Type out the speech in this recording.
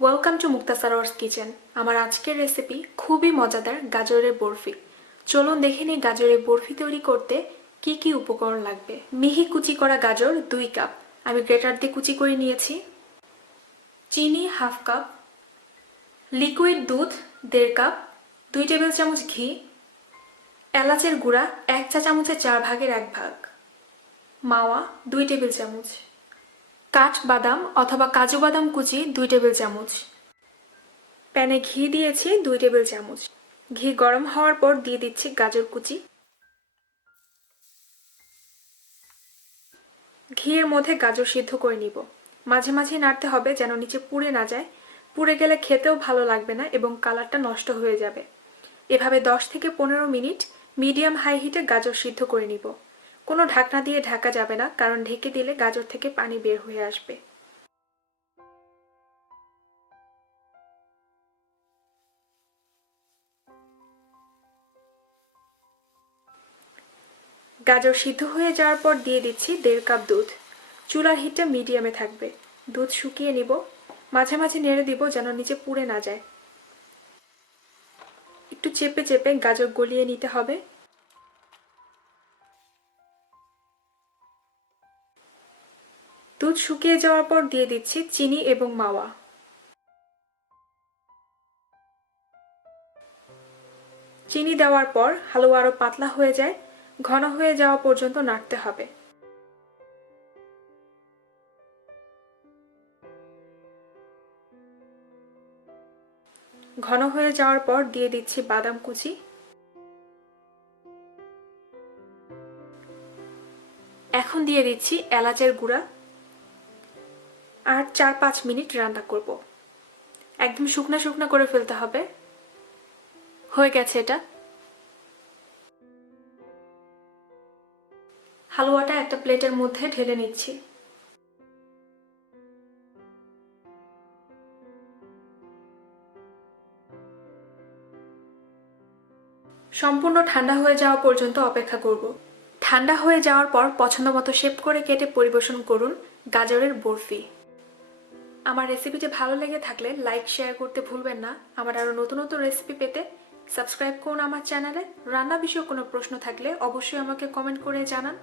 Welcome to মুক্তাসারওয়ার্স kitchen আমার আজকের recipe খুবই মজাদার গাজরের বরফি। চলুন দেখে নিই গাজরের বরফি তৈরি করতে কি কি উপকরণ লাগবে। মিহি কুচি করা গাজর দুই কাপ। আমি গ্রেটার দিয়ে কুচি করে নিয়েছি। চিনি হাফ কাপ। লিকুইড দুধ দেড় কাপ। দুই টেবিল চামচ ঘি। এলাচের গুঁড়া এক চা চামচের চার ভাগের এক ভাগ। মাওয়া দুই টেবিল চামচ। কাঠ বাদাম অথবা কাজু বাদাম কুচি দুই টেবিল চামচ। প্যানে ঘি দিয়েছি দুই টেবিল চামচ। ঘি গরম হওয়ার পর দিয়ে দিচ্ছি গাজর কুচি। ঘিয়ের মধ্যে গাজর সিদ্ধ করে নিব। মাঝে মাঝে নাড়তে হবে যেন নিচে পুড়ে না যায়। পুড়ে গেলে খেতেও ভালো লাগবে না এবং কালারটা নষ্ট হয়ে যাবে। এভাবে দশ থেকে পনেরো মিনিট মিডিয়াম হাই হিটে গাজর সিদ্ধ করে নিব। কোনো ঢাকনা দিয়ে ঢাকা যাবে না, কারণ ঢেকে দিলে গাজর থেকে পানি বের হয়ে আসবে। গাজর সিদ্ধ হয়ে যাওয়ার পর দিয়ে দিচ্ছি দেড় কাপ দুধ। চুলার হিটটা মিডিয়ামে থাকবে। দুধ শুকিয়ে নিব। মাঝে মাঝে নেড়ে দিব যেন নিচে পুড়ে না যায়। একটু চেপে চেপে গাজর গলিয়ে নিতে হবে। দুধ শুকিয়ে যাওয়ার পর দিয়ে দিচ্ছি চিনি এবং মাওয়া। চিনি দেওয়ার পর হালুয়া আরও পাতলা হয়ে যায়, ঘন হয়ে যাওয়া পর্যন্ত নাড়তে হবে। ঘন হয়ে যাওয়ার পর দিয়ে দিচ্ছি বাদাম কুচি। এখন দিয়ে দিচ্ছি এলাচের গুঁড়া। আর চার পাঁচ মিনিট রান্না করব। একদম শুকনা শুকনা করে ফেলতে হবে। হয়ে গেছে এটা। হালুয়াটা একটা প্লেটের মধ্যে ঢেলে নিচ্ছি। সম্পূর্ণ ঠান্ডা হয়ে যাওয়া পর্যন্ত অপেক্ষা করব। ঠান্ডা হয়ে যাওয়ার পর পছন্দ মতো শেপ করে কেটে পরিবেশন করুন গাজরের বরফি। আমার রেসিপিটি ভালো লেগে থাকলে লাইক শেয়ার করতে ভুলবেন না। আমার আরও নতুন নতুন রেসিপি পেতে সাবস্ক্রাইব করুন আমার চ্যানেলে রান্না বিষয়ে কোনো প্রশ্ন থাকলে অবশ্যই আমাকে কমেন্ট করে জানান।